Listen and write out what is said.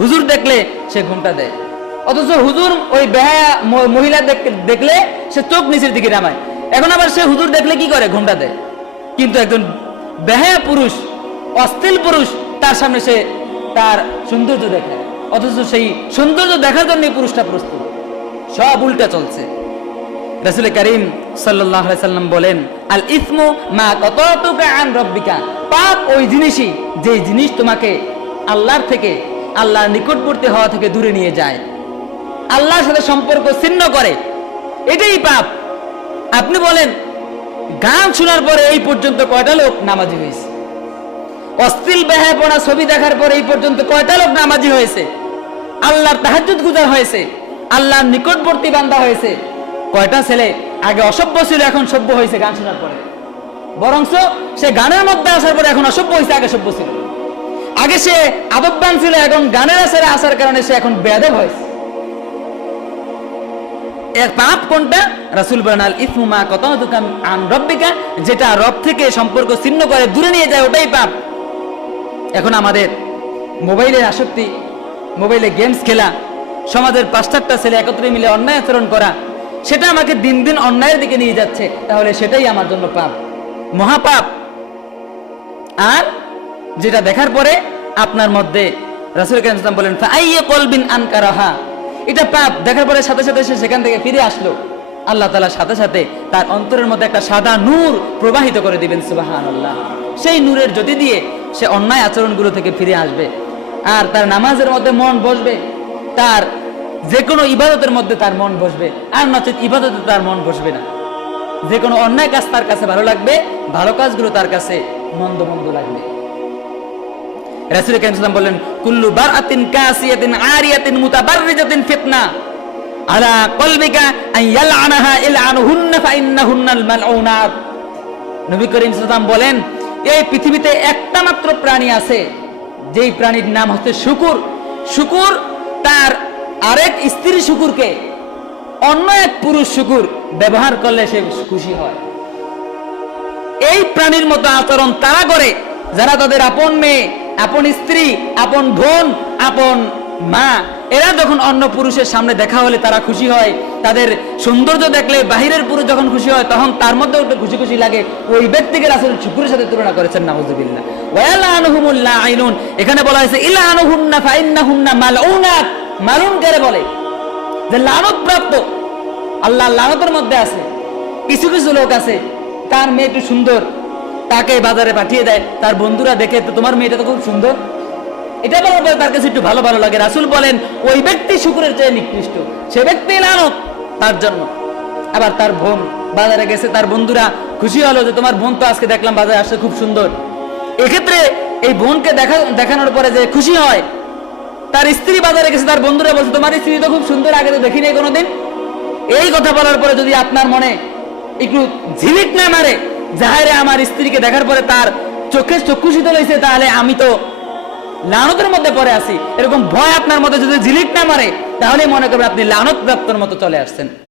হুজুর দেখলে সে ঘুমটা দেয়, অথচ হুজুর ওই বেহায়া মহিলা দেখলে সে চোখ নিচের দিকে নামায়। এখন আবার সে হুজুর দেখলে কি করে? ঘুমটা দেয়। কিন্তু একজন বেহায়া পুরুষ, অশ্লীল পুরুষ, তার সামনে সে তার সৌন্দর্য দেখায়, অথচ সেই সৌন্দর্য দেখার জন্য পুরুষটা প্রস্তুত। সব উল্টা চলছে। রাসূল করিম সাল্লাল্লাহু আলাইহি সাল্লাম বলেন, আল ইসমু মা কাতাতুকা আন রাব্বিকা, পাপ ওই জিনিসই যে জিনিস তোমাকে আল্লাহর থেকে, আল্লাহর নিকটবর্তী হওয়া থেকে দূরে নিয়ে যায়, আল্লাহর সাথে সম্পর্ক ছিন্ন করে, এটাই পাপ। আপনি বলেন, গান শোনার পরে এই পর্যন্ত কয়টা লোক নামাজি হয়েছে? অশ্লীল বেহায়াপনা ছবি দেখার পরে এই পর্যন্ত কয়টা লোক নামাজি হয়েছে? আল্লাহর তাহাজ্জুদ গুজার হয়েছে, আল্লাহর নিকটবর্তী বান্দা হয়েছে? কয়টা ছেলে আগে অসভ্য ছিল, এখন সভ্য হয়েছে গান শোনার পরে? বরঞ্চ সে গানের মধ্যে আসার পরে এখন অসভ্য হয়েছে, আগে সভ্য ছিল। আগে সে আদববান ছিল, এখন গানের আসারে আসার কারণে সে এখন বেয়াদব হয়েছে। এর পাপ কোনটা? রাসূল বলেন, আল ইসমু মা কাতাতুকা আন রাব্বিকা, যেটা রব থেকে সম্পর্ক ছিন্ন করে, দূরে নিয়ে যায়, ওটাই পাপ। এখন আমাদের মোবাইলের আসক্তি, মোবাইলে গেমস খেলা, সমাজের 5-4টা ছেলে একত্রে মিলে অন্যায় আচরণ করা, সেটা আমাকে দিন দিন অন্যায়ের দিকে নিয়ে যাচ্ছে, তাহলে সেটাই আমার জন্য পাপ, মহাপাপ। আর যেটা দেখার পরে আপনার মধ্যে, রাসূল কারীম সাল্লাল্লাহু আলাইহি ওয়াসাল্লাম বলেন, ফাআইয়া কলবিন আনকারাহা, এটা পাপ। দেখার পরে সাথে সাথে সে সেখান থেকে ফিরে আসলো, আল্লাহ তাআলা সাথে সাথে তার অন্তরের মধ্যে একটা সাদা নূর প্রবাহিত করে দিবেন, সুবহানাল্লাহ। সেই নূরের জ্যোতি দিয়ে সে অন্যায় আচরণগুলো থেকে ফিরে আসবে, আর তার নামাজের মধ্যে মন বসবে, তার যে কোনো ইবাদতের মধ্যে তার মন বসবে, আর নচেত ইবাদতে তার মন বসবে না। যে কোনো অন্যায় কাজ তার কাছে ভালো লাগবে, ভালো কাজগুলো তার কাছে মন্দ মন্দ লাগবে। রাসূল কারীম সাল্লাল্লাহু আলাইহি ওয়াসাল্লাম বলেন, কুল্লু বারআতিন কাসিয়াতিন আরিয়াতিন মুতাবাররিজাতিন ফিতনা আলা কলবিকা আন ইয়ালআনাহা ইলআনুহুন্না ফাইন্নাহুন্নাল মালউনাত। নবী করিম সাল্লাল্লাহু আলাইহি ওয়াসাল্লাম বলেন, এই পৃথিবীতে একটা মাত্র প্রাণী আছে, যেই প্রাণীর নাম হচ্ছে শুকুর। শুকুর তার আরেক স্ত্রী শুকুরকে অন্য এক পুরুষ শুকুর ব্যবহার করলে সে খুশি হয়। এই প্রাণীর মতো আচরণ তারা করে যারা তাদের আপন মেয়ে, আপন স্ত্রী, আপন বোন, আপন মা, এরা যখন অন্য পুরুষের সামনে দেখা হলে তারা খুশি হয়। তাদের সৌন্দর্য দেখলে বাহিরের পুরুষ যখন খুশি হয়, তখন তার মধ্যেও একটু খুশি খুশি লাগে। ওই ব্যক্তিকে রাসূল শুকুরের সাথে তুলনা করেছেন, নাউযুবিল্লাহ। ওয়ালানুহুমুল লাঈনুন, এখানে বলা হয়েছে ইলানুহুন্না ফাইন্নাহুন্না মালউনাত। মালউন কারে বলে? যে লানত প্রাপ্ত, আল্লাহ লানতের মধ্যে আছে। কিছু কিছু লোক আছে, তার মেয়ে একটু সুন্দর, তাকে বাজারে পাঠিয়ে দেয়, তার বন্ধুরা দেখে, তো তোমার মেয়েটা তো খুব সুন্দর, এটা বলার পরে তার কাছে একটু ভালো ভালো লাগে। রাসূল বলেন, ওই ব্যক্তি শুকরের চেয়ে নিকৃষ্ট, সে ব্যক্তি লানত তার জন্য। আবার তার বোন বাজারে গেছে, তার বন্ধুরা খুশি হলো যে তোমার বোন তো আজকে দেখলাম বাজারে আসছে, খুব সুন্দর। এক্ষেত্রে এই বোনকে দেখানোর পরে যে খুশি হয়, তার স্ত্রী বাজারে গেছে, তার বন্ধুরা বলছে তোমার স্ত্রী তো খুব সুন্দর, আগে তো দেখিনি কোনোদিন। এই কথা বলার পরে যদি আপনার মনে একটু ঝিলিক না মারে, যাহারে আমার স্ত্রীকে দেখার পরে তার চোখে চক্ষু শীতল হয়েছে, তাহলে আমি তো লানতের মধ্যে পড়ে আছি, এরকম ভয় আপনার মধ্যে যদি ঝিলিক না মারে, তাহলে মনে করবেন আপনি লানত প্রাপ্তর মতো চলে আসছেন।